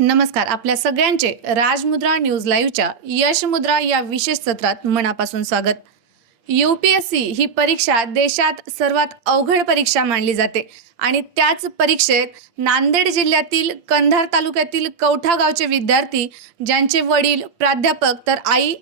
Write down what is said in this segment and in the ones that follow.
नमस्कार. आपल्या सगळ्यांचे राजमुद्रा न्यूज लाईव्हच्या यशमुद्रा या विशेष सत्रात मनापासून स्वागत. UPSC ही परीक्षा देशात सर्वात अवघड परीक्षा मानली जाते आणि त्याच परीक्षेत नांदेड जिल्ह्यातील कंधार तालुक्यातील कवठा गावचे विद्यार्थी ज्यांचे वडील प्राध्यापक तर आई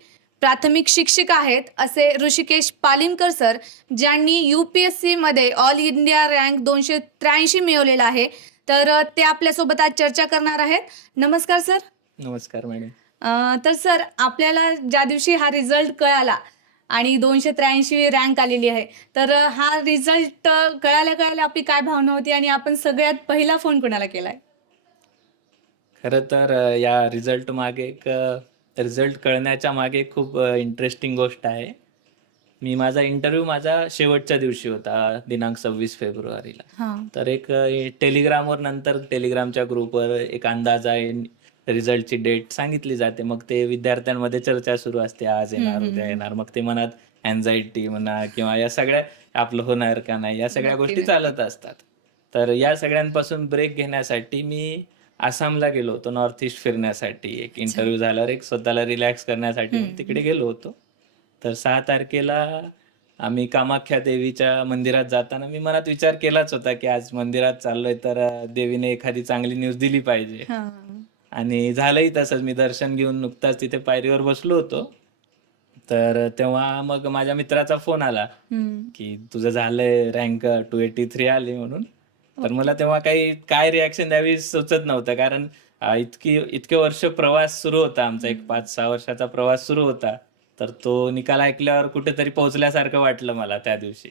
प्राथमिक शिक्षिका आहेत असे ऋषिकेश पालिमकर सर, ज्यांनी UPSC मध्ये ऑल इंडिया रँक 283 मिळवलेला आहे, तर ते आपल्यासोबत आज चर्चा करणार आहेत. नमस्कार सर. नमस्कार मॅडम. तर सर, आपल्याला ज्या दिवशी हा रिझल्ट कळाला आणि 283 रँक आलेली आहे, तर हा रिझल्ट कळाल्या आपली काय भावना होती आणि आपण सगळ्यात पहिला फोन कोणाला केलाय? खरं तर या रिझल्ट मागे एक रिझल्ट कळण्याच्या मागे खूप इंटरेस्टिंग गोष्ट आहे. माझा शेवटच्या दिवशी होता दिनांक 26 फेब्रुवारीला. हां. तर एक टेलिग्रामवर नंतर टेलिग्रामच्या ग्रुपवर एक अंदाज आहे, रिझल्टची डेट सांगितली जाते. मग ते विद्यार्थ्यांमध्ये चर्चा सुरू असते, आज येणार, उद्या येणार. मग ते मनात अँझायटी म्हणा किंवा या सगळ्या आपलं होणार का नाही या सगळ्या गोष्टी चालत असतात. तर या सगळ्यांपासून ब्रेक घेण्यासाठी मी आसामला गेलो होतो नॉर्थ ईस्ट फिरण्यासाठी. एक इंटरव्ह्यू झाल्यावर एक स्वतःला रिलॅक्स करण्यासाठी तिकडे गेलो होतो. तर 6 तारखेला आम्ही कामाख्या देवीच्या मंदिरात जाताना मी मनात विचार केलाच होता, की आज मंदिरात चाललोय तर देवीने एखादी चांगली न्यूज दिली पाहिजे. हां. आणि झालंही तसंच. मी दर्शन घेऊन नुकताच तिथे पायरीवर बसलो होतो. तर तेव्हा मग माझ्या मित्राचा फोन आला, की तुझं झालंय रँक 283 आली म्हणून. तर मला तेव्हा काय रिॲक्शन द्यावी सुचत नव्हतं. कारण इतके वर्ष प्रवास सुरू होता आमचा, एक 5-6 वर्षाचा प्रवास सुरू होता. तर तो निकाल ऐकल्यावर कुठेतरी पोहोचल्यासारखं वाटलं मला त्या दिवशी.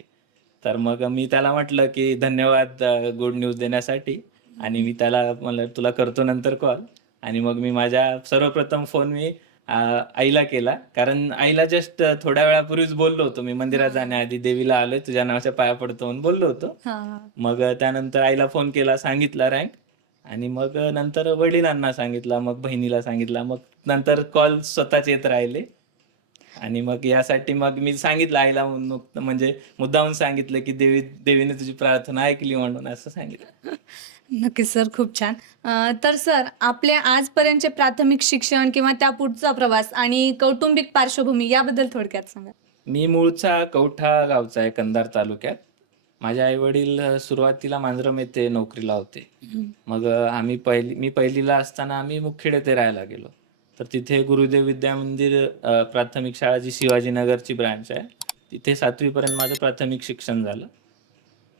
तर मग मी त्याला म्हटलं, की धन्यवाद गुड न्यूज देण्यासाठी. आणि मी त्याला म्हणलं, तुला करतो नंतर कॉल. आणि मग सर्वप्रथम फोन मी आईला केला. कारण आईला जस्ट थोड्या वेळापूर्वीच बोललो होतो मी मंदिरात जाण्याआधी, देवीला आलोय, तुझ्या नावाच्या पाया पडतो म्हणून बोललो होतो. हां. मग त्यानंतर आईला फोन केला, सांगितला रँक. आणि मग नंतर वडिलांना सांगितला, मग बहिणीला सांगितला. मग नंतर कॉल स्वतःच येत राहिले. आणि मग यासाठी मग मी सांगितलं आईला, म्हणजे मुद्दामून सांगितलं, की देवीने तुझी प्रार्थना ऐकली म्हणून असं सांगितलं. नक्कीच सर, खूप छान. तर सर, आपले आजपर्यंतचे प्राथमिक शिक्षण किंवा त्या पुढचा प्रवास आणि कौटुंबिक पार्श्वभूमी याबद्दल थोडक्यात सांगा. मी मूळचा कवठा गावचा आहे, कंधार तालुक्यात. माझे आई-वडील सुरुवातीला मांजरम येथे नोकरीला होते. मग मी पहिलीला असताना आम्ही मुखेड येथे राहायला गेलो. तर तिथे गुरुदेव विद्या मंदिर प्राथमिक शाळा जी शिवाजीनगरची ब्रांच आहे, तिथे 7वी पर्यंत माझं प्राथमिक शिक्षण झालं.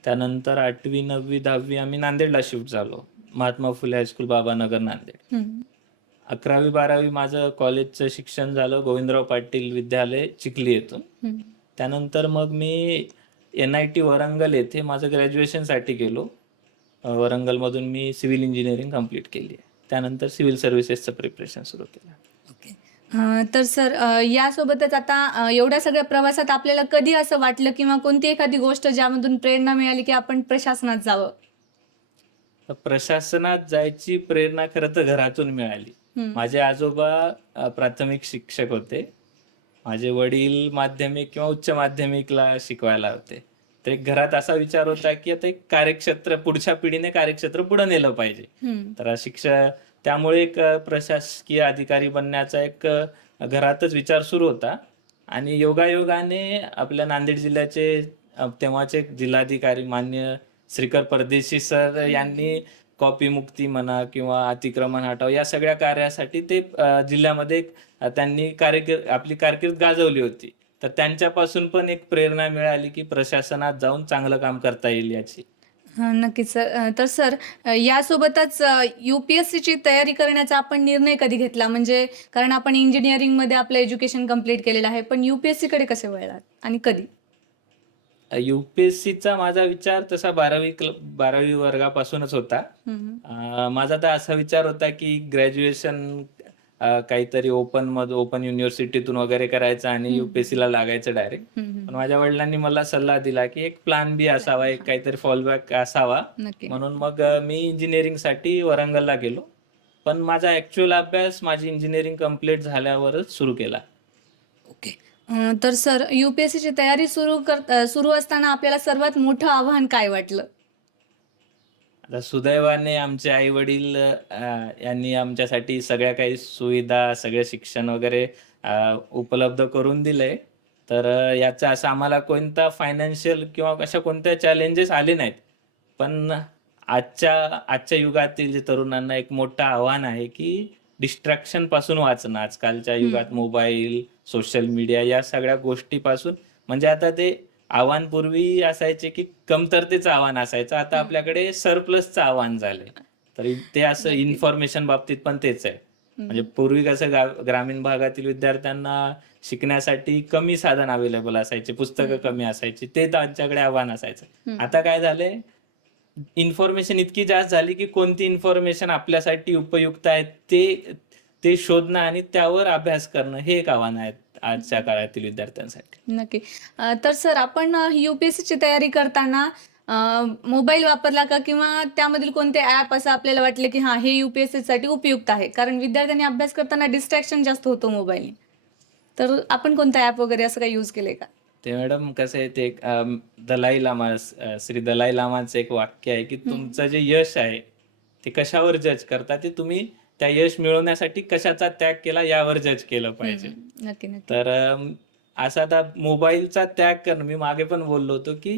त्यानंतर 8वी, 9वी, 10वी आम्ही नांदेडला शिफ्ट झालो. महात्मा फुले हायस्कूल, बाबानगर, नांदेड. 11वी 12वी माझं कॉलेजचं शिक्षण झालं गोविंदराव पाटील विद्यालय चिखली येथून. त्यानंतर मग मी NIT वरंगल येथे माझं ग्रॅज्युएशनसाठी गेलो. वरंगलमधून मी सिव्हिल इंजिनिअरिंग कंप्लीट केली आहे. त्यानंतर सिव्हिल सर्व्हिसेसचं प्रिपरेशन सुरू केलं. ओके. तर सर, यासोबतच आता एवढ्या सगळ्या प्रवासात आपल्याला कधी असं वाटलं किंवा कोणती एखादी गोष्ट ज्यामधून प्रेरणा मिळाली की आपण प्रशासनात जावं? तर प्रशासनात जायची प्रेरणा खरं तर घरातून मिळाली. माझे आजोबा प्राथमिक शिक्षक होते. माझे वडील माध्यमिक किंवा उच्च माध्यमिकला शिकवायला होते. तर एक घरात असा विचार होता, की आता एक कार्यक्षेत्र, पुढच्या पिढीने कार्यक्षेत्र पुढे नेलं पाहिजे. तर त्यामुळे एक प्रशासकीय अधिकारी बनण्याचा एक घरातच विचार सुरू होता. आणि योगायोगाने आपल्या नांदेड जिल्ह्याचे तेव्हाचे जिल्हाधिकारी मान्य श्रीकर परदेशी सर यांनी कॉपी मुक्ती म्हणा किंवा अतिक्रमण हटाव या सगळ्या कार्यासाठी ते जिल्ह्यामध्ये त्यांनी आपली कारकीर्द गाजवली होती. तर त्यांच्यापासून पण एक प्रेरणा मिळाली, की प्रशासनात जाऊन चांगलं काम करता येईल याची. नक्कीच सर. तर सर, यासोबतच UPSCची तयारी करण्याचा आपण निर्णय कधी घेतला? म्हणजे कारण आपण इंजिनिअरिंगमध्ये आपलं एज्युकेशन कंप्लीट केलेलं आहे, पण UPSCकडे कसे वळलात आणि कधी? UPSCचा माझा विचार तसा 12वी वर्गापासूनच होता. माझा तर असा विचार होता, की ग्रॅज्युएशन काहीतरी ओपन युनिव्हर्सिटीतून वगैरे करायचं आणि UPSCला लागायचं डायरेक्ट. पण माझ्या वडिलांनी मला सल्ला दिला, की एक प्लॅन बी असावा, एक काहीतरी फॉलबॅक असावा. नक्की. म्हणून मग मी इंजिनिअरिंगसाठी वरंगलला गेलो. पण माझा ॲक्च्युअल अभ्यास माझी इंजिनिअरिंग कंप्लीट झाल्यावरच सुरू केला. ओके. तर सर, UPSCची तयारी सुरू असताना आपल्याला सर्वात मोठं आव्हान काय वाटलं? आता सुदैवाने आमचे आई वडील यांनी आमच्यासाठी सगळ्या काही सुविधा, सगळे शिक्षण वगैरे उपलब्ध करून दिलंय. तर याचा असं आम्हाला कोणता फायनान्शियल किंवा अशा कोणत्या चॅलेंजेस आले नाहीत. पण आजच्या युगातील जे तरुणांना एक मोठं आव्हान आहे, की डिस्ट्रॅक्शन पासून वाचणं. आजकालच्या युगात मोबाईल, सोशल मीडिया या सगळ्या गोष्टीपासून म्हणजे आता ते आव्हान पूर्वी असायचे, की कमतरतेचं आव्हान असायचं. आता आपल्याकडे सरप्लसचं आव्हान झालंय. तर ते असं नक्की. इन्फॉर्मेशन बाबतीत पण तेच आहे. म्हणजे पूर्वी कसं ग्रामीण भागातील विद्यार्थ्यांना शिकण्यासाठी कमी साधन अवेलेबल असायचे, पुस्तकं कमी असायची. ते त्यांच्याकडे आव्हान असायचं. आता काय झालंय, इन्फॉर्मेशन इतकी जास्त झाली, की कोणती इन्फॉर्मेशन आपल्यासाठी उपयुक्त आहे ते ते शोधणं आणि त्यावर अभ्यास करणं हे एक आव्हान आहे आजच्या काळातील विद्यार्थ्यांसाठी. नक्की. तर सर आपण ची तयारी करताना मोबाईल वापरला का किंवा त्यामधील कोणते ॲप असं आपल्याला वाटलं की हां, हे साठी उपयुक्त आहे? कारण विद्यार्थ्यांनी अभ्यास करताना डिस्ट्रॅक्शन जास्त होतो मोबाईलने. तर आपण कोणता ॲप वगैरे असं काही यूज केलंय का? ते मॅडम कसं आहे ते एक दलाई लामा श्री दलाई लामाचं एक वाक्य आहे, की तुमचं जे यश आहे, ते कशावर जज करता, ते तुम्ही त्या यश मिळवण्यासाठी कशाचा त्याग केला यावर जज केलं पाहिजे. नक्की, नक्की. तर असं आता मोबाईलचा त्याग करणं मी मागे पण बोललो होतो, की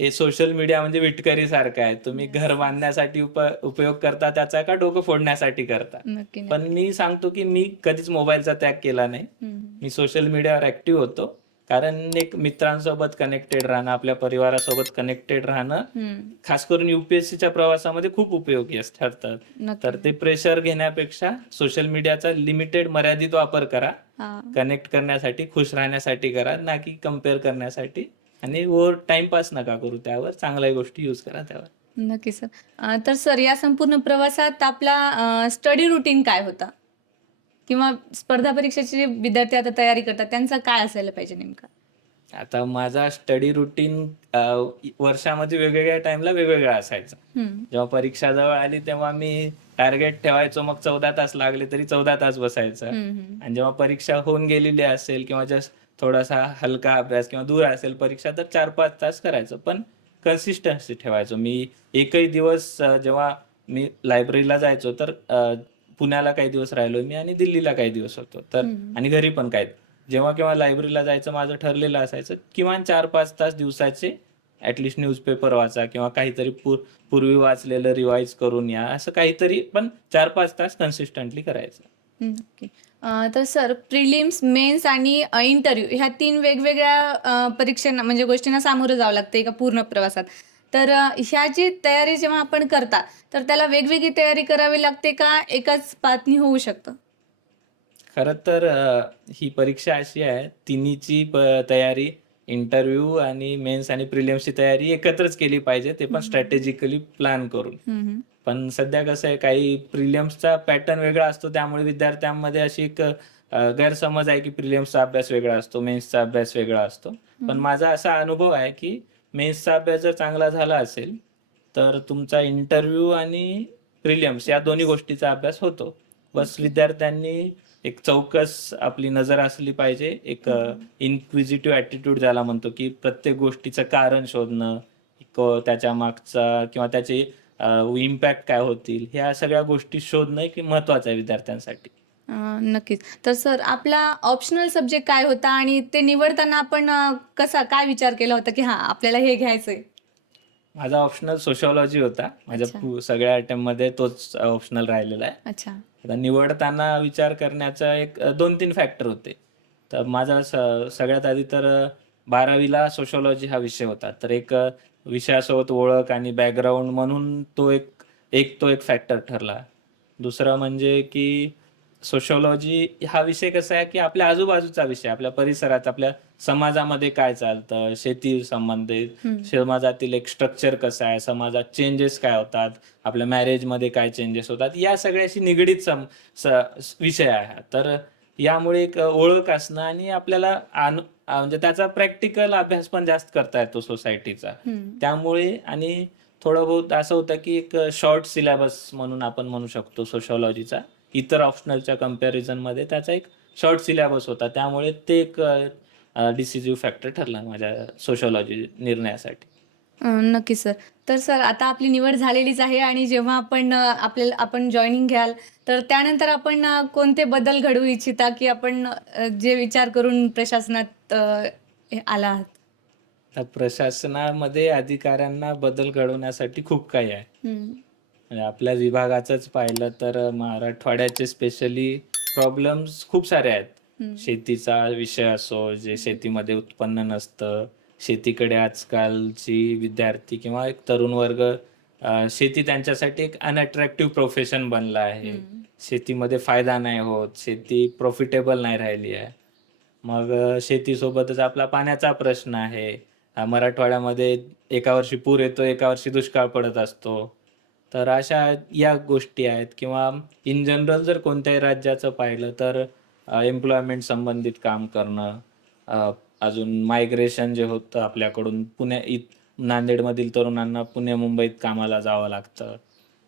हे सोशल मीडिया म्हणजे विटकरीसारखं आहे. तुम्ही घर बांधण्यासाठी उपयोग करता त्याचा का डोकं फोडण्यासाठी करता. नक्की, पण मी सांगतो, की मी कधीच मोबाईलचा त्याग केला नाही. मी सोशल मीडियावर ऍक्टिव्ह होतो. कारण एक मित्रांसोबत कनेक्टेड राहणं, आपल्या परिवारासोबत कनेक्टेड राहणं, खास करून UPSCच्या प्रवासामध्ये खूप उपयोगी ठरतं. तर ते प्रेशर घेण्यापेक्षा सोशल मीडियाचा लिमिटेड मर्यादित वापर करा. कनेक्ट करण्यासाठी, खुश राहण्यासाठी करा, ना की कम्पेअर करण्यासाठी. आणि टाइमपास नका करू त्यावर. चांगल्या गोष्टी यूज करा त्यावर. नक्की सर. तर सर या संपूर्ण प्रवासात आपला स्टडी रुटीन काय होता? किंवा स्पर्धा परीक्षेचे जे विद्यार्थी आता तयारी करतात त्यांचा काय असायला पाहिजे नेमका? आता माझा स्टडी रुटीन वर्षामध्ये वेगवेगळ्या टाइमला वेगवेगळा असायचा. जेव्हा परीक्षा जवळ आली तेव्हा मी टार्गेट ठेवायचो, मग 14 तास लागले तरी 14 तास बसायचं. आणि जेव्हा परीक्षा होऊन गेलेली असेल किंवा जस्ट थोडासा हलका अभ्यास किंवा दूर असेल परीक्षा तर 4-5 तास करायचं. पण कन्सिस्टन्सी ठेवायचो. मी एकही दिवस जेव्हा मी लायब्ररीला जायचो तर पुण्याला काही दिवस राहिलो मी आणि दिल्लीला काही दिवस होतो. तर आणि घरी पण काय जेव्हा केव्हा लायब्ररीला जायचं माझं ठरलेलं असायचं, किमान 4-5 तास दिवसाचे ॲटलिस्ट न्यूजपेपर वाचा किंवा काहीतरी पूर्वी वाचलेलं रिवाईज करून या, असं काहीतरी पण 4-5 तास कन्सिस्टंटली करायचं. नक्की. तर सर प्रिलिम्स, मेन्स आणि इंटरव्ह्यू ह्या 3 वेगवेगळ्या परीक्षांना म्हणजे गोष्टींना सामोरं जावं लागतं एका पूर्ण प्रवासात. तर ह्याची तयारी जेव्हा आपण करता, तर त्याला वेगवेगळी तयारी करावी लागते का एकाच पातनी होऊ शकतं? खरं तर ही परीक्षा अशी आहे, तिन्हीची तयारी इंटरव्ह्यू आणि मेन्स आणि प्रिलिम्सची तयारी एकत्रच केली पाहिजे, ते पण स्ट्रॅटेजिकली प्लॅन करून. पण सध्या कसं आहे, काही प्रिलिम्सचा पॅटर्न वेगळा असतो, त्यामुळे विद्यार्थ्यांमध्ये अशी एक गैरसमज आहे, की प्रिलिम्सचा अभ्यास वेगळा असतो, मेन्सचा अभ्यास वेगळा असतो. पण माझा असा अनुभव आहे, की मेन्सचा अभ्यास जर चांगला झाला असेल, तर तुमचा इंटरव्ह्यू आणि प्रिलिम्स या दोन्ही गोष्टीचा अभ्यास होतो. बस विद्यार्थ्यांनी एक चौकस आपली नजर असली पाहिजे. एक इन्क्विजिटिव्ह ॲटिट्यूड ज्याला म्हणतो, की प्रत्येक गोष्टीचं कारण शोधणं, त्याच्या मागचा किंवा त्याचे इम्पॅक्ट काय होतील, ह्या सगळ्या गोष्टी शोधणं एक महत्त्वाचं आहे विद्यार्थ्यांसाठी. नक्कीच. तर सर आपला ऑप्शनल सब्जेक्ट काय होता आणि ते निवडताना आपण काय विचार केला होता, की हां, आपल्याला हे घ्यायचंय? माझा ऑप्शनल सोशिओलॉजी होता. माझ्या सगळ्या अटेम्प्टमध्ये तोच ऑप्शनल राहिलेला आहे. अच्छा. आता निवडताना विचार करण्याचा एक 2-3 फॅक्टर होते. तर माझा सगळ्यात आधी तर 12वीला सोशिओलॉजी हा विषय होता. तर एक विषयासोबत ओळख आणि बॅकग्राऊंड म्हणून तो एक फॅक्टर ठरला. दुसरा म्हणजे की सोशिओलॉजी हा विषय कसा आहे, की आपल्या आजूबाजूचा विषय, आपल्या परिसरात, आपल्या समाजामध्ये काय चालतं, शेती संबंधित, समाजातील एक स्ट्रक्चर कसं आहे, समाजात चेंजेस काय होतात, आपल्या मॅरेजमध्ये काय चेंजेस होतात, या सगळ्याशी निगडीत विषय आहे. तर यामुळे एक ओळख असणं आणि आपल्याला म्हणजे त्याचा प्रॅक्टिकल अभ्यास पण जास्त करता येतो सोसायटीचा. त्यामुळे आणि थोडं बहुत असं होतं, की एक शॉर्ट सिलेबस म्हणून आपण म्हणू शकतो सोशिओलॉजीचा. इतर ऑप्शनलच्या कंपॅरिझनमध्ये त्याचा एक शॉर्ट सिलेबस होता. त्यामुळे ते एक डिसिजिव्ह फॅक्टर ठरला माझ्या सोशिओलॉजी निर्णयासाठी. नक्की सर. तर सर आता आपली निवड झालेलीच आहे आणि जेव्हा आपण जॉइनिंग घ्याल, तर त्यानंतर आपण कोणते बदल घडवू इच्छिता, की आपण जे विचार करून प्रशासनात हे आला आहात? तर प्रशासनामध्ये अधिकाऱ्यांना बदल घडवण्यासाठी खूप काही आहे. हं, म्हणजे आपल्या विभागाचंच पाहिलं तर मराठवाड्याचे स्पेशली प्रॉब्लेम्स खूप सारे आहेत. हं, शेतीचा विषय असो, जे शेतीमध्ये उत्पन्न नसतं. शेतीकडे आजकालची विद्यार्थी किंवा एक तरुण वर्ग शेती त्यांच्यासाठी एक अनअट्रॅक्टिव्ह प्रोफेशन बनलं आहे. हं. शेतीमध्ये फायदा नाही होत, शेती प्रॉफिटेबल नाही राहिली आहे. मग शेतीसोबतच आपला पाण्याचा प्रश्न आहे. मराठवाड्यामध्ये एका वर्षी पूर येतो, एका वर्षी दुष्काळ पडत असतो. तर अशा या गोष्टी आहेत किंवा इन जनरल जर कोणत्याही राज्याचं पाहिलं तर एम्प्लॉयमेंट संबंधित काम करणं, अ, अजून मायग्रेशन जे होतं आपल्याकडून नांदेडमधील तरुणांना पुणे, मुंबईत कामाला जावं लागतं.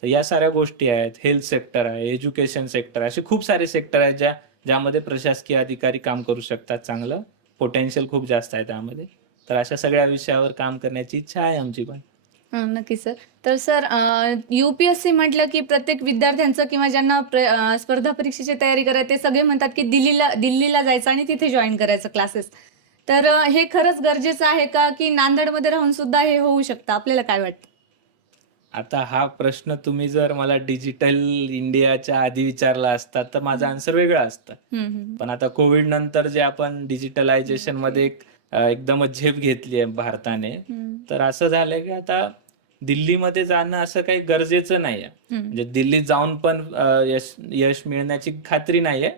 तर या साऱ्या गोष्टी आहेत. हेल्थ सेक्टर आहे, एज्युकेशन सेक्टर आहे. असे खूप सारे सेक्टर आहेत ज्यामध्ये प्रशासकीय अधिकारी काम करू शकतात चांगलं. पोटेन्शियल खूप जास्त आहे त्यामध्ये. तर अशा सगळ्या विषयावर काम करण्याची इच्छा आहे आमची पण. नक्की सर. तर सर यू-पी-एस-सी म्हटलं की प्रत्येक विद्यार्थ्यांचं किंवा ज्यांना स्पर्धा परीक्षेची तयारी करायची ते सगळे म्हणतात की दिल्लीला जायचं आणि तिथे जॉइन करायचं क्लासेस. तर हे खरंच गरजेचं आहे का, की नांदेडमध्ये राहून सुद्धा हे होऊ शकतं? आपल्याला काय वाटतं? आता हा प्रश्न तुम्ही जर मला डिजिटल इंडियाच्या आधी विचारला असता, तर माझं हं. आन्सर वेगळं असतं. हं, हं. पण आता कोविड नंतर जे आपण नक्की. डिजिटलायझेशनमध्ये एकदमच झेप घेतली आहे भारताने, हं, तर असं झालंय की आता दिल्लीमध्ये जाणं असं काही गरजेचं नाहीये. हं. म्हणजे दिल्लीत जाऊन पण यश यश मिळण्याची खात्री नाहीये.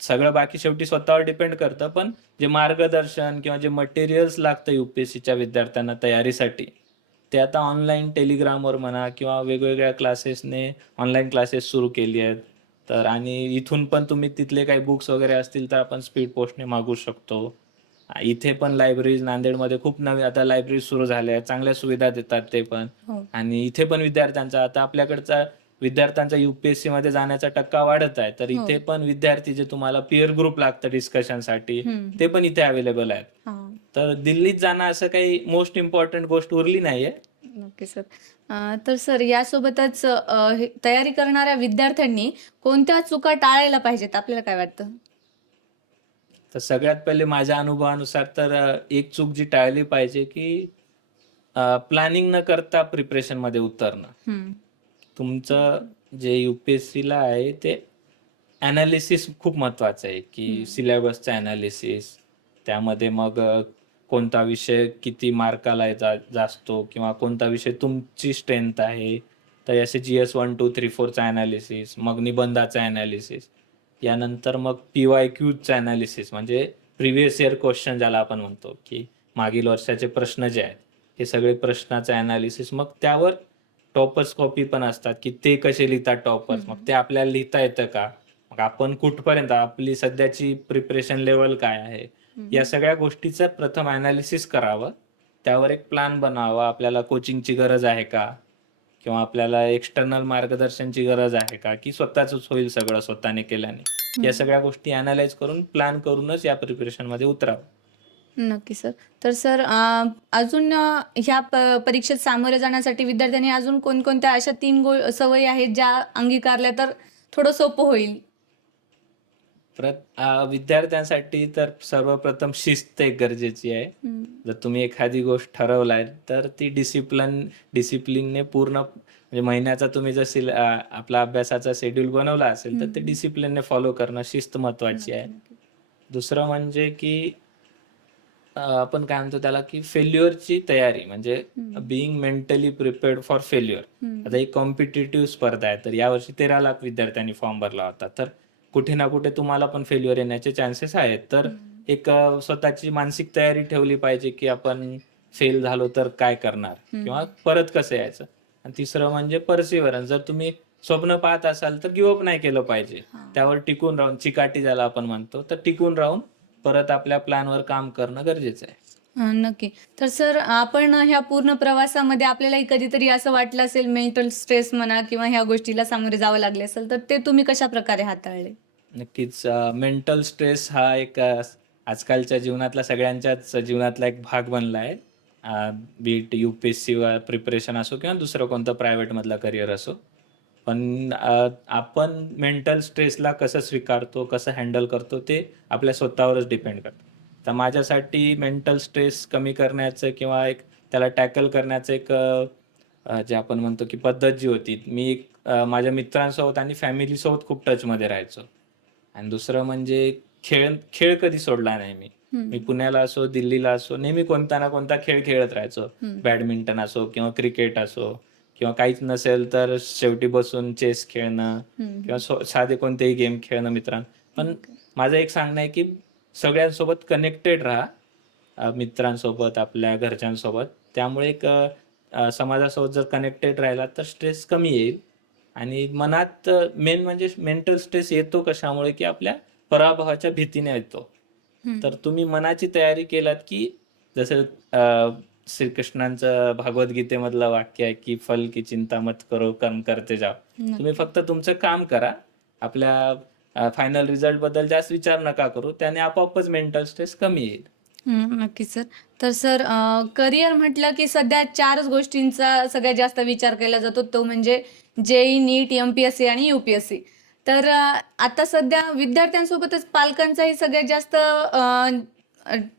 सगळं बाकी शेवटी स्वतःवर डिपेंड करतं. पण जे मार्गदर्शन किंवा जे मटेरियल्स लागतं यू-पी-एस-सीच्या विद्यार्थ्यांना तयारीसाठी, ते आता ऑनलाईन टेलिग्रामवर म्हणा किंवा वेगवेगळ्या क्लासेसने ऑनलाईन क्लासेस सुरू केली आहेत. तर आणि इथून पण तुम्ही तिथले काही बुक्स वगैरे असतील तर आपण स्पीड पोस्टने मागवू शकतो. इथे पण लायब्ररीज नांदेडमध्ये खूप नवीन आता लायब्ररीज सुरू झाल्या आहेत. चांगल्या सुविधा देतात ते पण. हो, आणि इथे पण विद्यार्थ्यांचा आता आपल्याकडचा विद्यार्थ्यांचा यू-पी-एस-सीमध्ये जाण्याचा टक्का वाढत आहे. तर हो. इथे पण विद्यार्थी जे तुम्हाला पीअर ग्रुप लागतं डिस्कशनसाठी, हं, ते हं. पण इथे अवेलेबल आहेत. हां. तर दिल्लीत जाणं असं काही मोस्ट इम्पोर्टंट गोष्ट उरली नाहीये. नक्की सर. तर सर यासोबतच हे तयारी करणाऱ्या विद्यार्थ्यांनी कोणत्या चुका टाळायला पाहिजेत? आपल्याला काय वाटतं? तर सगळ्यात पहिले माझ्या अनुभवानुसार तर एक चूक जी टाळली पाहिजे, की प्लॅनिंग न करता प्रिपरेशनमध्ये उतरणं. हं. तुमचं जे यू-पी-एस-सीला आहे ते ॲनालिसिस खूप महत्त्वाचं आहे, की हं. सिलेबसचं ॲनालिसिस. त्यामध्ये मग कोणता विषय किती मार्काला जास्तो किंवा कोणता विषय तुमची स्ट्रेंथ आहे. तर असे जी-एस 1, 2, 3, 4चा ॲनालिसिस, मग निबंधाचा ॲनालिसिस. यानंतर मग पी-वाय-क्यूजचं ॲनालिसिस म्हणजे प्रिव्हियस इयर क्वेश्चन ज्याला आपण म्हणतो, की मागील वर्षाचे प्रश्न जे आहेत, हे सगळे प्रश्नाचं ॲनालिसिस. मग त्यावर टॉपर्स कॉपी पण असतात, की ते कसे लिहितात टॉपर्स. मग हं. ते आपल्याला लिहिता येतं का? मग आपण कुठपर्यंत आपली सध्याची प्रिपरेशन लेव्हल काय आहे? या हं. सगळ्या गोष्टीचं प्रथम ॲनालिसिस करावं. त्यावर एक प्लॅन बनावा. आपल्याला कोचिंगची गरज आहे का? किंवा आपल्याला एक्सटर्नल मार्गदर्शनची गरज आहे का? की स्वतःचंच होईल सगळं स्वतःने केल्याने? या हं. सगळ्या गोष्टी ॲनलाईज करून प्लॅन करूनच या प्रिपरेशनमध्ये उतरावं. नक्की सर. तर सर अजून ह्या परीक्षेत सामोरे जाण्यासाठी विद्यार्थ्यांनी अजून कोणकोणत्या अशा 3 सवयी आहेत ज्या अंगीकारल्या तर थोडं सोपं होईल? विद्यार्थ्यांसाठी तर सर्वप्रथम शिस्त एक गरजेची आहे. हं. जर तुम्ही एखादी गोष्ट ठरवलाय, तर ती डिसिप्लिनने पूर्ण म्हणजे महिन्याचा तुम्ही जर आपला अभ्यासाचा शेड्यूल बनवला असेल, तर ते हं. डिसिप्लिनने फॉलो करणं शिस्त महत्त्वाची आहे. नक्की, नक्की. दुसरं म्हणजे की आपण काय म्हणतो त्याला, की फेल्युअरची तयारी म्हणजे हं. Being mentally prepared for failure. आता हं. ही कॉम्पिटिटिव्ह स्पर्धा आहे. तर यावर्षी 13,00,000 विद्यार्थ्यांनी फॉर्म भरला होता. तर कुठे ना कुठे तुम्हाला पण फेल्युअर येण्याचे चान्सेस आहेत. तर हं. एक स्वतःची मानसिक तयारी ठेवली पाहिजे, की आपण फेल झालो तर काय करणार? किंवा हं. परत कसं यायचं? आणि तिसरं म्हणजे पर्सिव्हरन्स. जर तुम्ही स्वप्न पाहत असाल, तर गिव्ह नाही केलं पाहिजे. हां. त्यावर टिकून राहून चिकाटी ज्याला आपण म्हणतो, तर टिकून राहून परत आपल्या प्लॅनवर काम करणं गरजेचं आहे. नक्की. तर सर आपण ह्या पूर्ण प्रवासामध्ये आपल्यालाही कधीतरी असं वाटलं असेल मेंटल स्ट्रेस म्हणा किंवा ह्या गोष्टीला सामोरे जावं लागले असेल, तर ते तुम्ही कशाप्रकारे हाताळले? नक्कीच मेंटल स्ट्रेस हा एक आजकालच्या जीवनातला सगळ्यांच्याच जीवनातला एक भाग बनला आहे. बी इट UPSC प्रिपरेशन असो किंवा दुसरं कोणतं प्रायव्हेटमधलं करिअर असो. पण आपण मेंटल स्ट्रेसला कसं स्वीकारतो, कसं हँडल करतो ते आपल्या स्वतःवरच डिपेंड करतं. तर माझ्यासाठी मेंटल स्ट्रेस कमी करण्याचं किंवा एक त्याला टॅकल करण्याचं एक जे आपण म्हणतो की पद्धत जी होती, मी माझ्या मित्रांसोबत आणि फॅमिलीसोबत खूप टचमध्ये राहायचो. आणि दुसरं म्हणजे खेळ खेळ कधी सोडला नाही मी. मी पुण्याला असो, दिल्लीला असो, नेहमी कोणता ना कोणता खेळ खेळत राहायचो. बॅडमिंटन असो किंवा क्रिकेट असो किंवा काहीच नसेल तर शेवटी बसून चेस खेळणं किंवा साधे कोणतेही गेम खेळणं पण माझं एक सांगणं आहे की सगळ्यांसोबत कनेक्टेड राहा, मित्रांसोबत, आपल्या घरच्यांसोबत. त्यामुळे एक समाजासोबत जर कनेक्टेड राहिला तर स्ट्रेस कमी येईल. आणि मनात मेन म्हणजे मेंटल स्ट्रेस येतो कशामुळे की आपल्या पराभवाच्या भीतीने येतो. तर तुम्ही मनाची तयारी केलात की जसं श्रीकृष्णांचं भगवद्गीतेमधलं वाक्य आहे की फल की चिंता मत करो कर्म करते जाओ. तुम्ही फक्त तुमचं काम करा. आपल्या फायनल रिझल्ट बद्दल जास्त विचार नका करू. त्याने आपोआपच मेंटल स्ट्रेस कमी येईल. नक्कीच सर. तर सर करिअर म्हटलं की सध्या 4च गोष्टींचा सगळ्यात जास्त विचार केला जातो. तो म्हणजे JEE, नीट, MPSC आणि UPSC. तर आता सध्या विद्यार्थ्यांसोबतच पालकांचाही सगळ्यात जास्त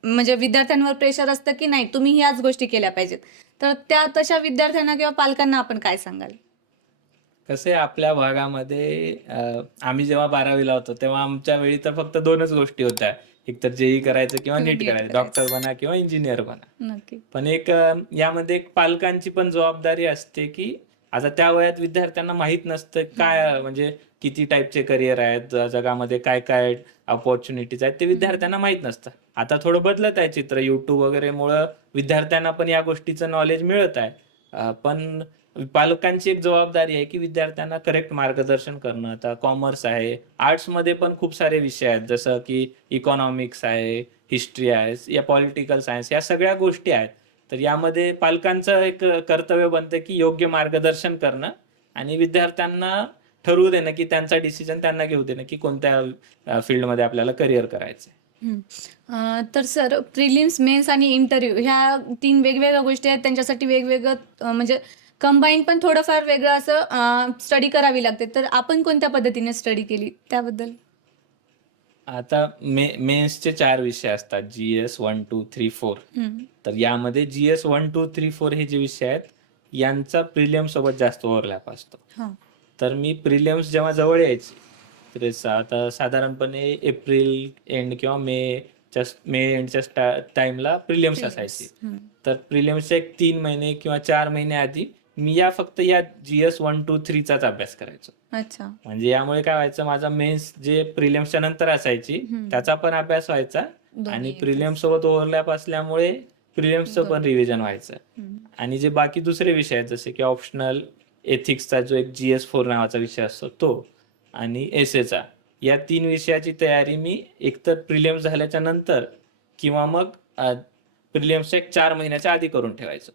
म्हणजे विद्यार्थ्यांवर प्रेशर असतं की नाही तुम्ही ह्याच गोष्टी केल्या पाहिजेत. तर त्या तशा विद्यार्थ्यांना किंवा पालकांना आपण काय सांगाल? कसं आहे आपल्या भागामध्ये आम्ही जेव्हा 12वीला होतो तेव्हा आमच्या वेळी तर फक्त 2च गोष्टी होत्या. एक तर JEE करायचं किंवा किंवा नीट नीट करायचं. डॉक्टर करायचं. बना किंवा इंजिनियर बना. नक्की. पण एक यामध्ये एक पालकांची पण जबाबदारी असते, की आता त्या वयात विद्यार्थ्यांना माहीत नसतं काय म्हणजे किती टाईपचे करियर आहेत, जगामध्ये काय-काय अपॉर्च्युनिटीज आहेत ते विद्यार्थ्यांना माहीत नसतं. आता थोडं बदलत आहे चित्र. YouTube वगैरेमुळं विद्यार्थ्यांना पण या गोष्टीचं नॉलेज मिळत आहे. पण पालकांची एक जबाबदारी आहे, की विद्यार्थ्यांना करेक्ट मार्गदर्शन करणं. आता कॉमर्स आहे, आर्ट्समध्ये पण खूप सारे विषय आहेत, जसं की इकॉनॉमिक्स आहे, हिस्ट्री आहे, या पॉलिटिकल सायन्स या सगळ्या गोष्टी आहेत. तर यामध्ये पालकांचं एक कर्तव्य बनतं, की योग्य मार्गदर्शन करणं आणि विद्यार्थ्यांना ठरवू देणं, की त्यांचा डिसिजन त्यांना घेऊ देणं, की कोणत्या फील्डमध्ये आपल्याला करियर करायचं आहे. हं. तर सर प्रिलिम्स, मेन्स आणि इंटरव्ह्यू ह्या 3 वेगवेगळ्या गोष्टी आहेत. त्यांच्यासाठी वेगवेगळं म्हणजे कंबाईन पण थोडंफार वेगळं असं स्टडी करावी लागते. तर आपण कोणत्या पद्धतीने स्टडी केली त्याबद्दल? आता मेन्सचे 4 विषय असतात. GS 1, 2, 3, 4. हं. तर यामध्ये GS 1, 2, 3, 4 हे जे विषय आहेत, यांचा प्रिलिम्ससोबत जास्त ओव्हरलॅप असतो. हां. तर मी प्रिलिम्स जेव्हा जवळ यायची, तर आता साधारणपणे एप्रिल एंड किंवा मे एंडच्या टाईमला प्रिलिम्स प्रिलिम्स. असायची. हं. तर प्रिलिम्सच्या एक 3 महिने किंवा 4 महिने आधी मी फक्त या GS 1, 2, 3 चाच अभ्यास करायचो. अच्छा. म्हणजे यामुळे काय व्हायचं माझा मेन्स जे प्रिलिम्सच्या नंतर असायची त्याचा पण अभ्यास व्हायचा आणि दोन्ही प्रिलिम्स सोबत ओव्हरलॅप असल्यामुळे प्रिलिम्सचं पण रिव्हिजन व्हायचं. हं. आणि जे बाकी दुसरे विषय आहेत जसे की ऑप्शनल एथिक्सचा जो एक GS 4 नावाचा विषय असतो तो आणि एसेचा या 3 विषयाची तयारी मी एकतर प्रिलिम्स झाल्याच्या नंतर किंवा मग प्रिलिम्सच्या एक 4 महिन्याच्या आधी करून ठेवायचं.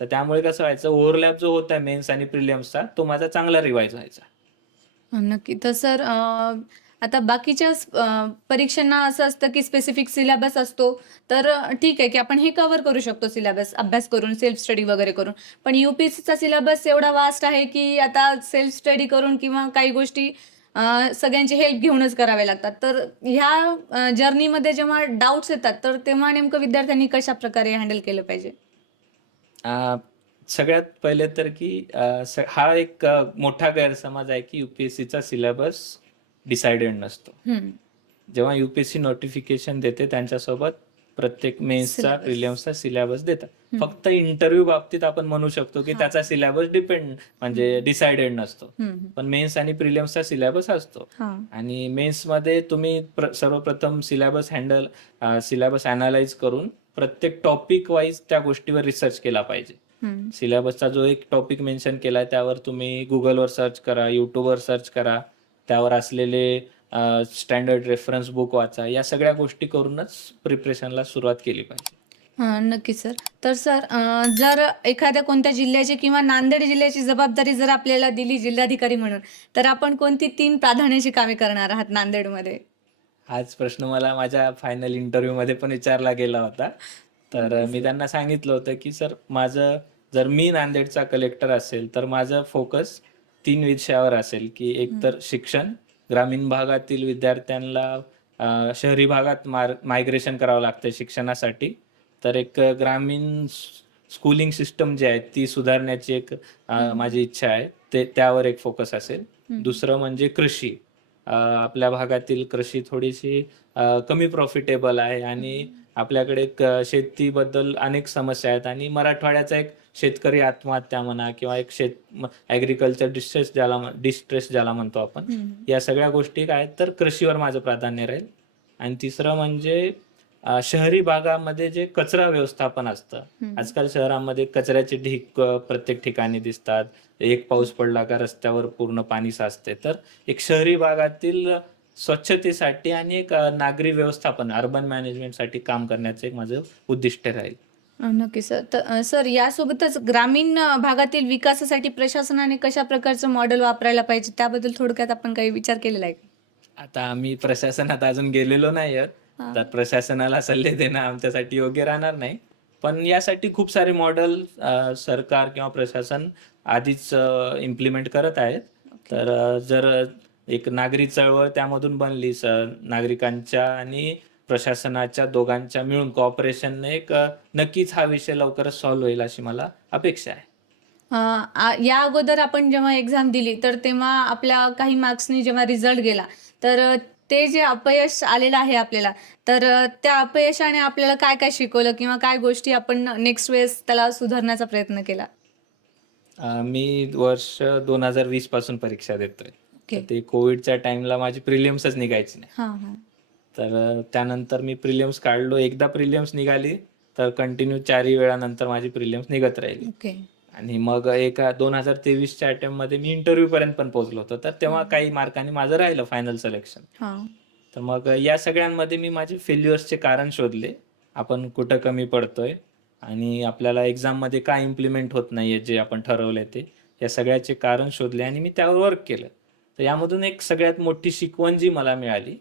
तर त्यामुळे कसं व्हायचं ओव्हरलॅप जो होता मेन्स आणि प्रिलिम्सचा तो माझा चांगला रिवाइज व्हायचा. नक्की. तर सर आता बाकीच्या परीक्षांना असं असतं की स्पेसिफिक सिलेबस असतो. तर ठीक आहे की आपण हे कव्हर करू शकतो सिलेबस अभ्यास करून, सेल्फ स्टडी वगैरे करून. पण UPSCचा सिलेबस एवढा वास्ट आहे की आता सेल्फ स्टडी करून किंवा काही गोष्टी सगळ्यांची हेल्प घेऊनच कराव्या लागतात. तर ह्या जर्नीमध्ये जेव्हा डाउट्स येतात, तर तेव्हा नेमकं विद्यार्थ्यांनी कशाप्रकारे हँडल केलं पाहिजे? अ, सगळ्यात पहिले तर की हा एक मोठा गैरसमज आहे की UPSCचा सिलेबस डिसाइडेड नसतो. हं. जेव्हा UPSC नोटिफिकेशन देते त्यांच्यासोबत प्रत्येक मेन्सचा, सिलेबस. प्रिलिम्सचा सिलेबस देतात. फक्त इंटरव्ह्यू बाबतीत आपण म्हणू शकतो की हां. त्याचा सिलेबस म्हणजे डिसाइडेड नसतो. हं, हं. पण मेन्स आणि प्रिलिम्सचा सिलेबस असतो. हां. आणि मेन्समध्ये तुम्ही सर्वप्रथम सिलेबस ॲनालाइज करून प्रत्येक टॉपिक वाईज त्या गोष्टीवर रिसर्च केला पाहिजे. हं. सिलेबसचा जो एक टॉपिक मेन्शन केलाय त्यावर तुम्ही Googleवर सर्च करा, YouTubeवर सर्च करा. त्यावर असलेले स्टँडर्ड रेफरन्स बुक वाचा. या सगळ्या गोष्टी करूनच प्रिपरेशनला सुरुवात केली पाहिजे. हां, नक्कीच सर. तर सर जर एखाद्या कोणत्या जिल्ह्याची किंवा नांदेड जिल्ह्याची जबाबदारी जर आपल्याला दिली जिल्हाधिकारी म्हणून, तर आपण कोणती 3 प्राधान्याची कामे करणार आहात नांदेडमध्ये? हाच प्रश्न मला माझ्या फायनल इंटरव्ह्यूमध्ये पण विचारला गेला होता. तर मी त्यांना सांगितलं होतं की सर माझं जर मी नांदेडचा कलेक्टर असेल तर माझं फोकस 3 विषयावर असेल की एक तर शिक्षण, ग्रामीण भागातील विद्यार्थ्यांना शहरी भागात मायग्रेशन करावं लागतं शिक्षणासाठी. तर एक ग्रामीण स्कूलिंग सिस्टम जी आहे ती सुधारण्याची एक माझी इच्छा आहे. त्यावर एक फोकस असेल. दुसरं म्हणजे कृषी. आपल्या भागातील कृषी थोडीशी कमी प्रॉफिटेबल आहे आणि आपल्याकडे शेतीबद्दल अनेक समस्या आहेत आणि मराठवाड्याचा एक शेतकरी आत्महत्या म्हणा किंवा एक ॲग्रिकल्चर डिस्ट्रेस ज्याला म्हणतो आपण, या सगळ्या गोष्टी काय आहेत तर कृषीवर माझं प्राधान्य राहील. आणि तिसरं म्हणजे शहरी भागामध्ये जे कचरा व्यवस्थापन असतं. आजकाल शहरामध्ये कचऱ्याचे ढीग प्रत्येक ठिकाणी दिसतात. एक पाऊस पडला का रस्त्यावर पूर्ण पाणी साचते. तर एक शहरी भागातील स्वच्छतेसाठी आणि एक नागरी व्यवस्थापन, अर्बन मॅनेजमेंटसाठी काम करण्याचं एक माझं उद्दिष्ट राहील. नक्की सर. तर सर यासोबतच ग्रामीण भागातील विकासासाठी प्रशासनाने कशा प्रकारचं मॉडेल वापरायला पाहिजे त्याबद्दल थोडक्यात आपण काही विचार केलेला आहे का? आता आम्ही प्रशासनात अजून गेलेलो नाही आहोत. तर प्रशासनाला सल्ले देणं आमच्यासाठी योग्य राहणार नाही. पण यासाठी खूप सारे मॉडेल सरकार किंवा प्रशासन आधीच इम्प्लिमेंट करत आहेत. तर जर एक नागरी चळवळ त्यामधून बनली नागरिकांच्या आणि प्रशासनाच्या दोघांच्या मिळून कॉपरेशनने एक नक्कीच हा विषय लवकरच सॉल्व्ह होईल अशी मला अपेक्षा आहे. या अगोदर आपण जेव्हा एक्झाम दिली तर तेव्हा आपल्या काही मार्क्सनी जेव्हा रिझल्ट गेला तर ते जे अपयश आलेलं आहे आपल्याला तर त्या अपयशाने आपल्याला काय काय शिकवलं किंवा काय गोष्टी आपण नेक्स्ट वेळेस त्याला सुधारण्याचा प्रयत्न केला? मी वर्ष 2020 पासून परीक्षा देतोय. तर ओके. ते कोविडच्या टाइमला माझी प्रिलिम्सच निघायची नाही. हां, हां. तर त्यानंतर मी प्रिलिम्स काढलो. एकदा प्रिलिम्स निघाली तर कंटिन्यू 4ही वेळानंतर माझी प्रिलिम्स निघत राहिली. ओके. आणि मग एका 2023च्या अटेम्प्टमध्ये मी इंटरव्ह्यूपर्यंत पण पोहोचलो होतो. तर तेव्हा काही मार्कांनी माझं राहिलं फायनल सिलेक्शन. हां. तर मग या सगळ्यांमध्ये मी माझे फेल्युअर्सचे कारण शोधले. आपण कुठं कमी पडतोय आणि आपल्याला एक्झाममध्ये काय इम्प्लिमेंट होत नाहीये जे आपण ठरवलंय ते. या सगळ्याचे कारण शोधले आणि मी त्यावर वर्क केलं. तर यामधून एक सगळ्यात मोठी शिकवण जी मला मिळाली,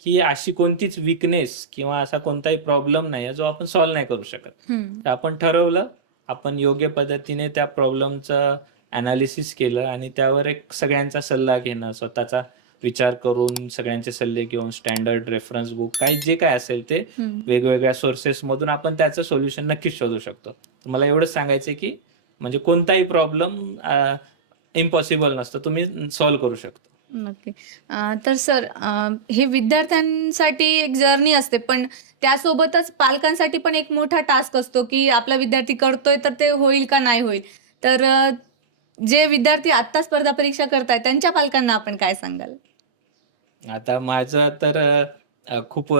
की अशी कोणतीच वीकनेस किंवा असा कोणताही प्रॉब्लेम नाही आहे जो आपण सॉल्व्ह नाही करू शकत. तर आपण ठरवलं, आपण योग्य पद्धतीने त्या प्रॉब्लेमचं ॲनालिसिस केलं आणि त्यावर एक सगळ्यांचा सल्ला घेणं, स्वतःचा विचार करून सगळ्यांचे सल्ले घेऊन स्टँडर्ड रेफरन्स बुक जे काय असेल ते वेगवेगळ्या सोर्सेसमधून आपण त्याचं सोल्युशन नक्कीच शोधू शकतो. तर मला एवढंच सांगायचं आहे, की म्हणजे कोणताही प्रॉब्लेम इम्पॉसिबल नसतं. तुम्ही सॉल्व्ह करू शकता. नक्की. तर सर हे विद्यार्थ्यांसाठी एक जर्नी असते, पण त्यासोबतच पालकांसाठी पण एक मोठा टास्क असतो, की आपला विद्यार्थी करतोय तर ते होईल का नाही होईल? तर जे विद्यार्थी आत्ता स्पर्धा परीक्षा करतायत त्यांच्या पालकांना आपण काय सांगाल? आता माझं तर खूप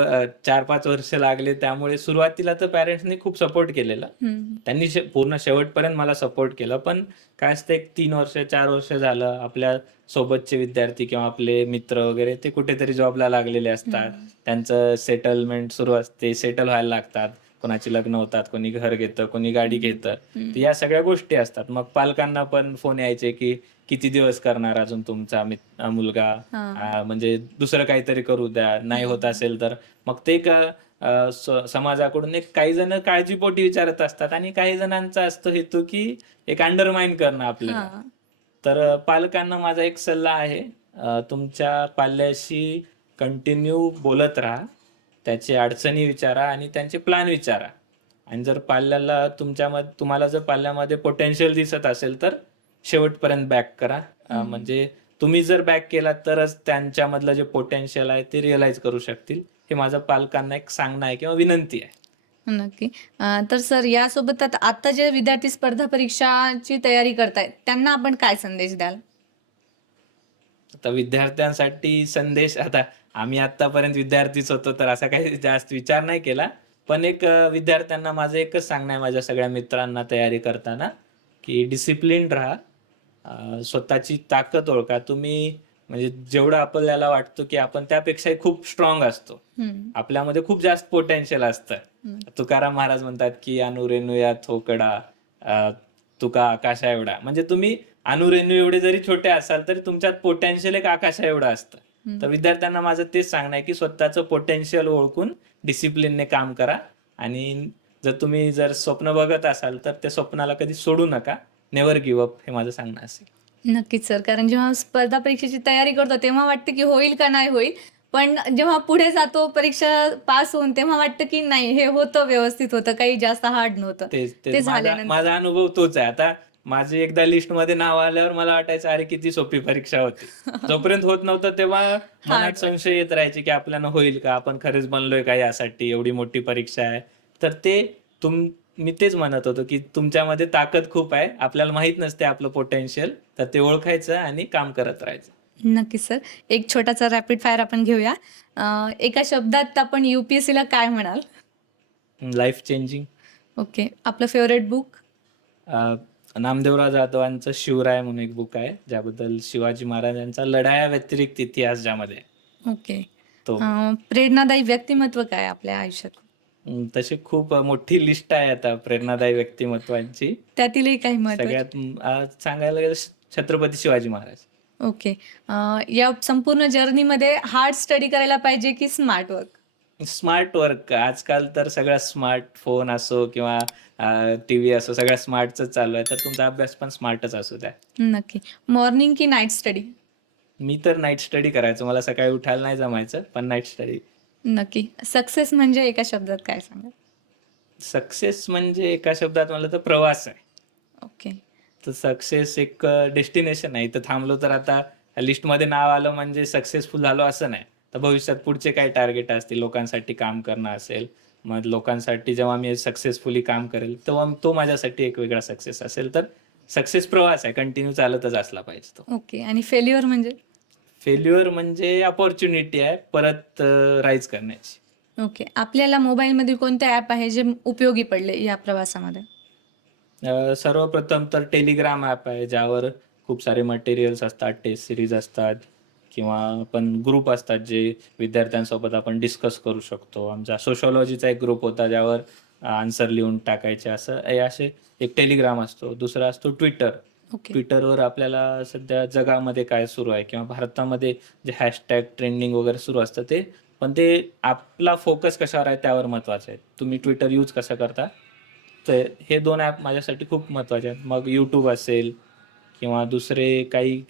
4-5 वर्ष लागले त्यामुळे सुरुवातीला तर पॅरेंट्सनी खूप सपोर्ट केलेला. हं. त्यांनी पूर्ण शेवटपर्यंत मला सपोर्ट केला. पण काय असतं एक 3 वर्ष, 4 वर्ष झालं आपल्या सोबतचे विद्यार्थी किंवा आपले मित्र वगैरे ते कुठेतरी जॉबला लागलेले असतात. त्यांचं सेटलमेंट सुरू असते, सेटल व्हायला लागतात. कोणाची लग्न होतात, कोणी घर घेतं, कोणी गाडी घेतं. तर या सगळ्या गोष्टी असतात. मग पालकांना पण फोन यायचे, की किती दिवस करणार अजून तुमचा मुलगा? हां. म्हणजे दुसरं काहीतरी करू द्या. नाही होत असेल तर मग ते एक समाजाकडून एक काही जण काळजीपोटी विचारत असतात आणि काही जणांचा असतो हेतू, की एक अंडरमाइन करणं आपल्याला. हां. तर पालकांना माझा एक सल्ला आहे, तुमच्या पाल्याशी कंटिन्यू बोलत राहा. त्याची अडचणी विचारा आणि त्यांचे प्लॅन विचारा. आणि जर पाल्याला तुम्हाला जर पाल्यामध्ये पोटेन्शियल दिसत असेल तर शेवटपर्यंत बॅक करा. म्हणजे तुम्ही जर बॅक केलात तरच त्यांच्यामधलं जे पोटेन्शियल आहे ते रिअलाईज करू शकतील. हे माझं पालकांना एक सांगणं आहे किंवा विनंती आहे. नक्की. तर सर यासोबत आता जे विद्यार्थी स्पर्धा परीक्षाची तयारी करतायत त्यांना आपण काय संदेश द्याल? आता विद्यार्थ्यांसाठी संदेश, आता आम्ही आत्तापर्यंत विद्यार्थीच होतो तर असा काही जास्त विचार नाही केला. पण एक विद्यार्थ्यांना माझं एकच सांगणं आहे माझ्या सगळ्या मित्रांना तयारी करताना, की डिसिप्लिन्ड राहा. स्वतःची ताकद ओळखा. तुम्ही म्हणजे जेवढं आपल्याला वाटतं, की आपण त्यापेक्षाही खूप स्ट्राँग असतो. आपल्यामध्ये खूप जास्त पोटेन्शियल असतं. तुकाराम महाराज म्हणतात, की "अणुरेणू या थोकडा, तुका आकाशा एवढा." म्हणजे तुम्ही अणुरेणू एवढे जरी छोटे असाल तरी तुमच्यात पोटेन्शियल एक आकाशा एवढं असतं. तर विद्यार्थ्यांना माझं तेच सांगणं आहे, की स्वतःचं पोटेन्शियल ओळखून डिसिप्लिनने काम करा आणि तुम्ही जर स्वप्न बघत असाल तर त्या स्वप्नाला कधी सोडू नका. नेव्हर गिव्ह अप हे माझं सांगणं असेल. नक्कीच सर. कारण जेव्हा स्पर्धा परीक्षेची तयारी करतो तेव्हा वाटतं की होईल का नाही होईल. पण जेव्हा पुढे जातो परीक्षा पास होऊन तेव्हा वाटतं की नाही हे होतं व्यवस्थित होतं. काही जास्त हार्ड नव्हतं. तेच ते माझा झाल्यानंतर माझा अनुभव तोच आहे. आता माझी एकदा लिस्टमध्ये नाव आल्यावर मला वाटायचं अरे किती सोपी परीक्षा होती. जोपर्यंत होत नव्हतं तेव्हा हार्ड मनात संशय येत राहायचे की आपल्याला होईल का? आपण खरंच बनलोय का यासाठी? एवढी मोठी परीक्षा आहे. तर ते तुम मी तेच म्हणत होतो की तुमच्यामध्ये ताकद खूप आहे. आपल्याला माहीत नसते आपलं पोटेन्शियल. तर ते ओळखायचं आणि काम करत राहायचं. नक्कीच सर. एक छोटासा रॅपिड फायर आपण घेऊया. एका शब्दात आपण UPSCला काय म्हणाल? Life changing. ओके. आपलं फेव्हरेट बुक? नामदेवराव जाधवांचं शिवराय म्हणून एक बुक आहे, ज्याबद्दल शिवाजी महाराजांचा लढाया व्यतिरिक्त इतिहास ज्यामध्ये आहे, ओके. तो. प्रेरणादायी व्यक्तिमत्व काय आपल्या आयुष्यात? तशी खूप मोठी लिस्ट आहे आता प्रेरणादायी व्यक्तिमत्वांची. त्यातीलही काही महत्त्वाचे? सगळ्यात सांगायला गेलं छत्रपती शिवाजी महाराज. ओके. या संपूर्ण जर्नीमध्ये हार्ड स्टडी करायला पाहिजे की स्मार्ट वर्क? स्मार्ट वर्क आजकाल तर सगळा स्मार्टफोन असो किंवा टीव्ही असो, सगळ्या स्मार्टच चालू आहे, तर तुमचा अभ्यास पण स्मार्टच असू द्या. नक्की. मॉर्निंग की नाईट स्टडी? मी तर नाईट स्टडी करायचो, मला सकाळी उठायला नाही जमायचं, पण नाईट स्टडी. नक्की. सक्सेस म्हणजे एका शब्दात काय सांगाल? सक्सेस म्हणजे एका शब्दात म्हणलं तर प्रवास आहे. ओके. तर सक्सेस एक डेस्टिनेशन आहे. इथं थांबलो तर आता लिस्टमध्ये नाव आलं म्हणजे सक्सेसफुल झालो असं नाही. तर भविष्यात पुढचे काय टार्गेट असतील, लोकांसाठी काम करणं असेल, मग लोकांसाठी जेव्हा मी सक्सेसफुली काम करेल तेव्हा तो माझ्यासाठी एक वेगळा सक्सेस असेल. तर सक्सेस प्रवास आहे, कंटिन्यू चालतच असला पाहिजे तो. ओके. आणि फेल्युअर म्हणजे? फेल्युअर म्हणजे अपॉर्च्युनिटी आहे परत राईज करण्याची. ओके. आपल्याला मोबाईलमध्ये कोणते ॲप आहे जे उपयोगी पडले या प्रवासामध्ये? सर्वप्रथम तर टेलिग्राम ॲप आहे, ज्यावर खूप सारे मटेरियल्स असतात, टेस्ट सिरीज असतात किंवा आपण ग्रुप असतात जे विद्यार्थ्यांसोबत आपण डिस्कस करू शकतो. आमचा सोशिओलॉजीचा एक ग्रुप होता, ज्यावर आन्सर लिहून टाकायचे, असं हे असे एक टेलिग्राम असतो. दुसरा असतो ट्विटर. ओके. ट्विटरवर आपल्याला सध्या जगामध्ये काय सुरू आहे किंवा भारतामध्ये जे हॅशटॅग ट्रेंडिंग वगैरे सुरू असतं ते, पण ते आपला फोकस कशावर आहे त्यावर महत्त्वाचं आहे. तुम्ही ट्विटर यूज कसं करता, तर हे 2 ॲप माझ्यासाठी खूप महत्त्वाचे आहेत. मग YouTube असेल किंवा दुसरे काही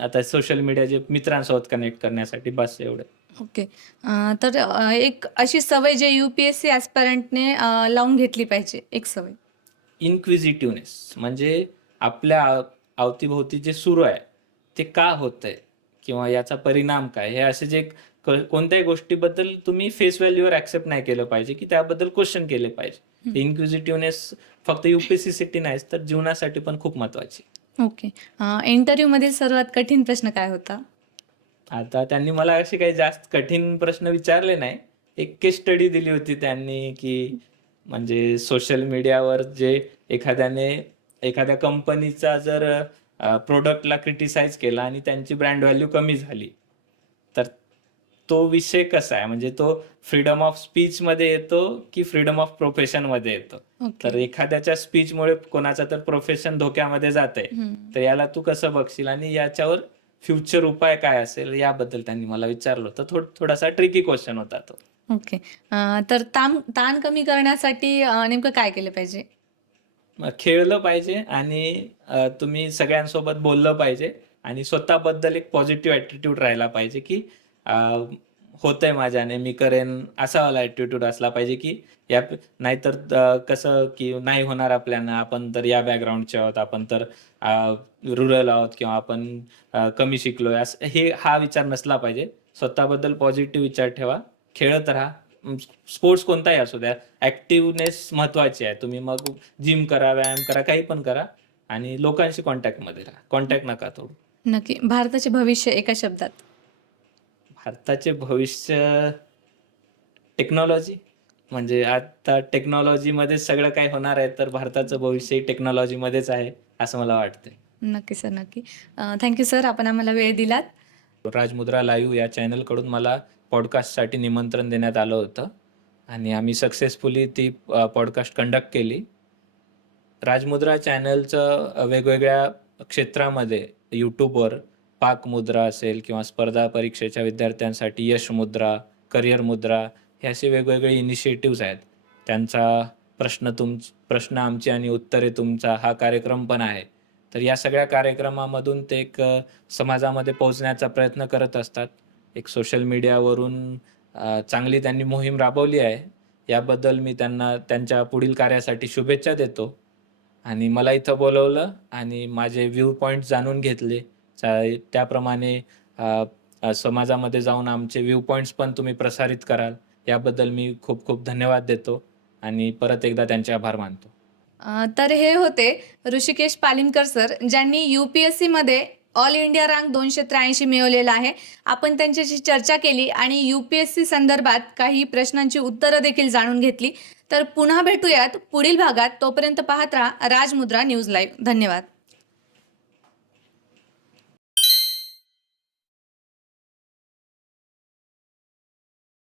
आता सोशल मीडिया जे मित्रांसोबत कनेक्ट करण्यासाठी, बस एवढं. ओके. तर एक अशी सवय जे UPSC ॲस्पिरंटने लावून घेतली पाहिजे, एक सवय? इन्क्विजिटिव्हनेस म्हणजे आपल्या अवतीभोवती जे सुरू आहे ते का होतंय किंवा याचा परिणाम काय, हे असे जे कोणत्याही गोष्टीबद्दल तुम्ही फेस व्हॅल्यूवर ॲक्सेप्ट नाही केलं पाहिजे की त्याबद्दल क्वेश्चन केले पाहिजे. इन्क्विजिटिव्हनेस फक्त UPSC नाही तर जीवनासाठी पण खूप महत्त्वाची. ओके. इंटरव्ह्यूमधील सर्वात कठीण प्रश्न काय होता? आता त्यांनी मला असे काही जास्त कठीण प्रश्न विचारले नाही. एक केस स्टडी दिली होती त्यांनी, की म्हणजे सोशल मीडियावर जे एखाद्याने एखाद्या कंपनीचा जर प्रॉडक्टला क्रिटिसाइज केला आणि त्यांची ब्रँड व्हॅल्यू कमी झाली, तर तो विषय कसा आहे, म्हणजे तो फ्रीडम ऑफ स्पीचमध्ये येतो की फ्रीडम ऑफ प्रोफेशनमध्ये येतो. ओके. तर एखाद्याच्या स्पीचमुळे कोणाचा तर प्रोफेशन धोक्यामध्ये जातंय, तर याला तू कसं बघशील आणि याच्यावर फ्युचर उपाय काय असेल याबद्दल त्यांनी मला विचारलं होतं. थोडासा ट्रिकी क्वेश्चन होता तो. ओके. तर ताण कमी करण्यासाठी नेमकं काय केलं पाहिजे? मग खेळलं पाहिजे आणि तुम्ही सगळ्यांसोबत बोललं पाहिजे आणि स्वतःबद्दल एक पॉझिटिव्ह ॲटिट्यूड राहिला पाहिजे, की अ, होतंय माझ्याने, मी करेन, असा वाला ॲटिट्यूड असला पाहिजे, की या नाहीतर कसं की नाही होणार आपल्यानं, आपण तर या बॅकग्राऊंडचे आहोत, आपण तर रुरल आहोत किंवा आपण कमी शिकलोय, असं हा विचार नसला पाहिजे. स्वतःबद्दल पॉझिटिव्ह विचार ठेवा, खेळत राहा. स्पोर्ट्स कोणताही असू द्या, ॲक्टिव्हनेस महत्त्वाची आहे. तुम्ही मग जिम करा, व्यायाम करा, काही पण करा आणि लोकांशी कॉन्टॅक्टमध्ये राहा. कॉन्टॅक्ट नका तोडू. नक्की. भारताचे भविष्य एका शब्दात? भारताचे भविष्य टेक्नॉलॉजी. म्हणजे आता टेक्नॉलॉजीमध्येच सगळं काही होणार आहे, तर भारताचं भविष्यही टेक्नॉलॉजीमध्येच आहे, असं मला वाटतंय. नक्की सर, नक्की. थँक यू सर, आपण आम्हाला वेळ दिलात. राजमुद्रा लाईव्ह या चॅनलकडून मला पॉडकास्टसाठी निमंत्रण देण्यात आलं होतं आणि आम्ही सक्सेसफुली ती पॉडकास्ट कंडक्ट केली. राजमुद्रा चॅनलचं वेगवेगळ्या क्षेत्रामध्ये यूट्यूबवर पाकमुद्रा असेल किंवा स्पर्धा परीक्षेच्या विद्यार्थ्यांसाठी यशमुद्रा, करिअर मुद्रा, हे असे वेगवेगळे इनिशिएटिव्हज आहेत. त्यांचा प्रश्न आमची आणि उत्तरे तुमचा हा कार्यक्रम पण आहे. तर या सगळ्या कार्यक्रमामधून ते एक समाजामध्ये पोहोचण्याचा प्रयत्न करत असतात. एक सोशल मीडियावरून चांगली त्यांनी मोहीम राबवली आहे. याबद्दल मी त्यांना त्यांच्या पुढील कार्यासाठी शुभेच्छा देतो. आणि मला इथं बोलवलं आणि माझे व्ह्यू पॉइंट जाणून घेतले. त्याप्रमाणे अ, अ, समाजामध्ये जाऊन आमचे व्ह्यू पॉइंट्स पण तुम्ही प्रसारित कराल. याबद्दल मी खूप खूप धन्यवाद देतो आणि परत एकदा त्यांचे आभार मानतो. तर हे होते ऋषिकेश पालिनकर सर, ज्यांनी UPSCमध्ये ऑल इंडिया रँक 283 मिळवलेला आहे. आपण त्यांच्याशी चर्चा केली आणि UPSC संदर्भात काही प्रश्नांची उत्तरं देखील जाणून घेतली. तर पुन्हा भेटूयात पुढील भागात. तोपर्यंत पाहत राहा राजमुद्रा न्यूज लाईव्ह. धन्यवाद.